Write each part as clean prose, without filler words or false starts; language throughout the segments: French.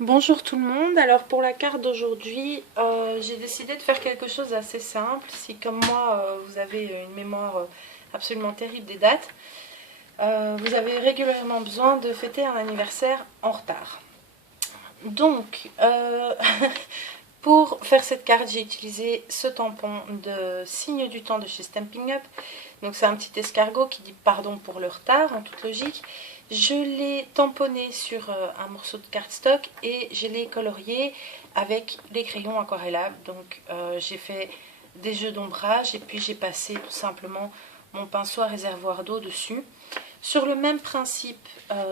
Bonjour tout le monde, alors pour la carte d'aujourd'hui, j'ai décidé de faire quelque chose d'assez simple. Si comme moi vous avez une mémoire absolument terrible des dates, vous avez régulièrement besoin de fêter un anniversaire en retard. Donc, pour faire cette carte, j'ai utilisé ce tampon de signe du temps de chez Stampin' Up. Donc c'est un petit escargot qui dit pardon pour le retard, en toute logique. Je l'ai tamponné sur un morceau de cardstock et je l'ai colorié avec les crayons aquarellables. Donc j'ai fait des jeux d'ombrage et puis j'ai passé tout simplement mon pinceau à réservoir d'eau dessus. Sur le même principe,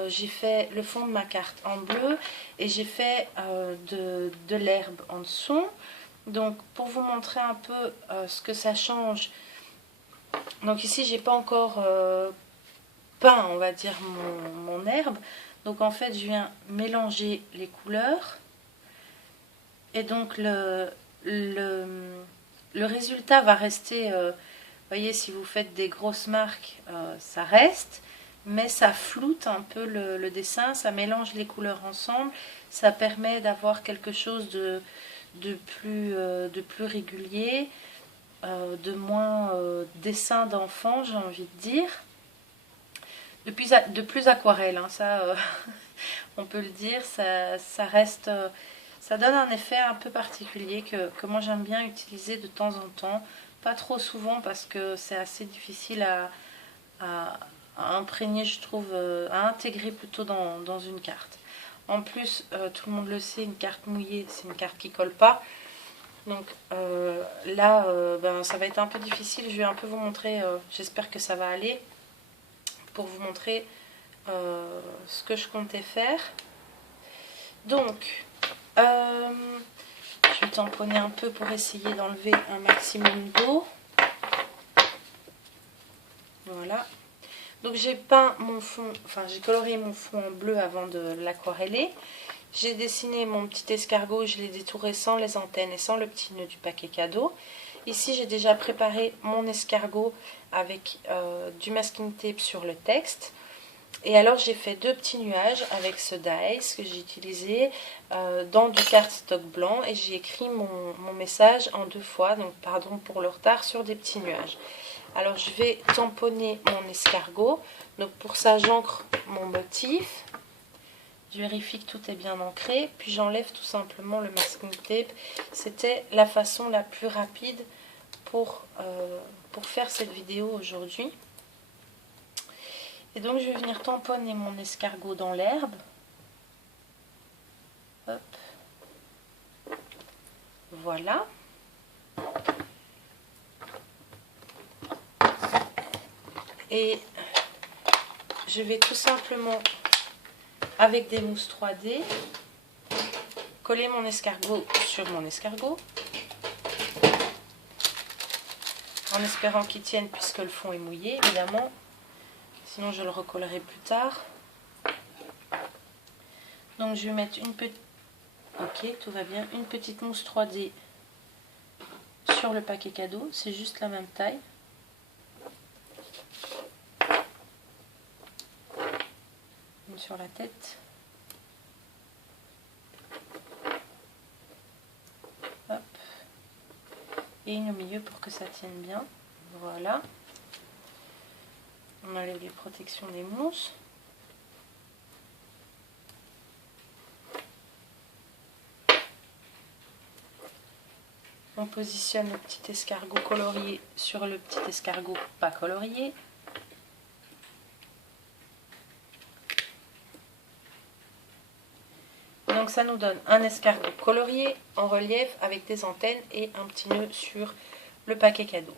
j'ai fait le fond de ma carte en bleu et j'ai fait de l'herbe en dessous. Donc pour vous montrer un peu ce que ça change, donc ici j'ai pas encore peint, on va dire, mon herbe. Donc en fait je viens mélanger les couleurs et donc le résultat va rester, vous voyez, si vous faites des grosses marques, ça reste, mais ça floute un peu le dessin, ça mélange les couleurs ensemble, ça permet d'avoir quelque chose de plus régulier, de moins dessin d'enfant, j'ai envie de dire. De plus aquarelle, hein, ça on peut le dire, ça reste, ça donne un effet un peu particulier que moi j'aime bien utiliser de temps en temps, pas trop souvent parce que c'est assez difficile à imprégner, je trouve, à intégrer plutôt dans une carte. En plus, tout le monde le sait, une carte mouillée, c'est une carte qui colle pas. Donc là, ben, ça va être un peu difficile, je vais un peu vous montrer, j'espère que ça va aller, pour vous montrer ce que je comptais faire. Donc, je vais tamponner un peu pour essayer d'enlever un maximum d'eau. Voilà. Donc j'ai peint mon fond, enfin j'ai coloré mon fond en bleu avant de l'aquareller. J'ai dessiné mon petit escargot, je l'ai détouré sans les antennes et sans le petit nœud du paquet cadeau. Ici j'ai déjà préparé mon escargot avec du masking tape sur le texte. Et alors j'ai fait deux petits nuages avec ce dice que j'ai utilisé dans du cardstock blanc et j'ai écrit mon message en deux fois, donc pardon pour le retard, sur des petits nuages. Alors je vais tamponner mon escargot, donc pour ça j'ancre mon motif, je vérifie que tout est bien ancré, puis j'enlève tout simplement le masking tape. C'était la façon la plus rapide pour faire cette vidéo aujourd'hui. Et donc je vais venir tamponner mon escargot dans l'herbe. Hop. Voilà. Et je vais tout simplement, avec des mousses 3D, coller mon escargot sur mon escargot. En espérant qu'il tienne puisque le fond est mouillé, évidemment. Sinon je le recollerai plus tard. Donc je vais mettre une petite... Ok, tout va bien. Une petite mousse 3D sur le paquet cadeau. C'est juste la même taille. Une sur la tête. Hop. Et une au milieu pour que ça tienne bien. Voilà. On enlève les protections des mousses. On positionne le petit escargot colorié sur le petit escargot pas colorié. Donc ça nous donne un escargot colorié en relief avec des antennes et un petit nœud sur le paquet cadeau.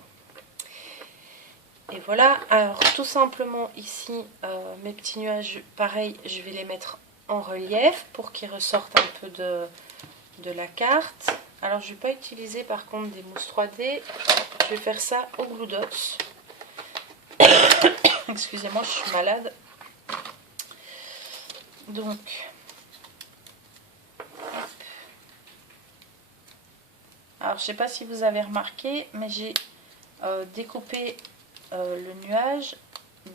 Et voilà, alors tout simplement ici, mes petits nuages, pareil, je vais les mettre en relief pour qu'ils ressortent un peu de la carte. Alors je ne vais pas utiliser par contre des mousses 3D, je vais faire ça au Glue Dots. Excusez-moi, je suis malade. Donc, alors je ne sais pas si vous avez remarqué, mais j'ai découpé le nuage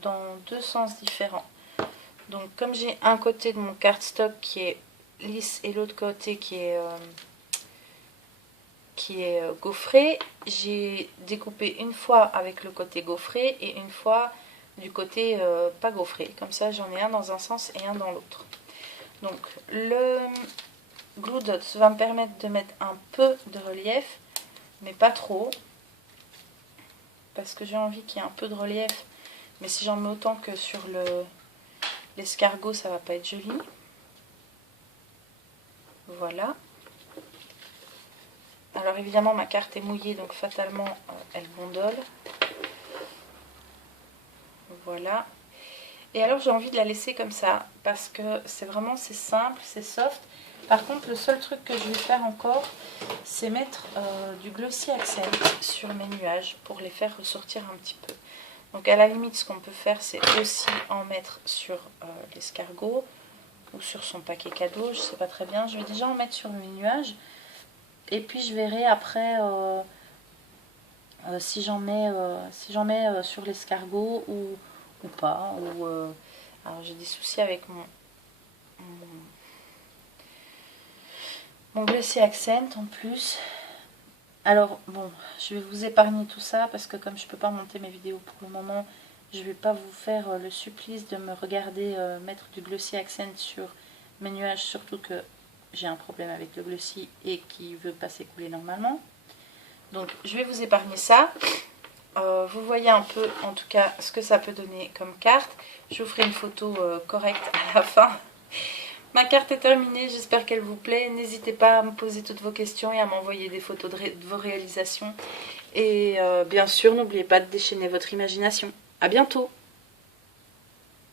dans deux sens différents. Donc comme j'ai un côté de mon cardstock qui est lisse et l'autre côté qui est gaufré. J'ai découpé une fois avec le côté gaufré et une fois du côté pas gaufré. Comme ça, j'en ai un dans un sens et un dans l'autre. Donc, le Glue Dots va me permettre de mettre un peu de relief, mais pas trop. Parce que j'ai envie qu'il y ait un peu de relief. Mais si j'en mets autant que sur l'escargot, ça va pas être joli. Voilà. Alors évidemment ma carte est mouillée, donc fatalement elle gondole. Voilà. Et alors j'ai envie de la laisser comme ça, parce que c'est simple, c'est soft. Par contre le seul truc que je vais faire encore, c'est mettre du Glossy Accent sur mes nuages, pour les faire ressortir un petit peu. Donc à la limite ce qu'on peut faire, c'est aussi en mettre sur l'escargot, ou sur son paquet cadeau, je sais pas très bien. Je vais déjà en mettre sur mes nuages. Et puis je verrai après si j'en mets, sur l'escargot ou pas. Alors j'ai des soucis avec mon Glossy Accent en plus. Alors bon, je vais vous épargner tout ça parce que comme je peux pas monter mes vidéos pour le moment, je vais pas vous faire le supplice de me regarder mettre du Glossy Accent sur mes nuages, surtout que j'ai un problème avec le glossy et qui veut pas s'écouler normalement. Donc je vais vous épargner ça. Vous voyez un peu en tout cas ce que ça peut donner comme carte. Je vous ferai une photo correcte à la fin. Ma carte est terminée, j'espère qu'elle vous plaît. N'hésitez pas à me poser toutes vos questions et à m'envoyer des photos de vos réalisations. Et bien sûr, n'oubliez pas de déchaîner votre imagination. À bientôt!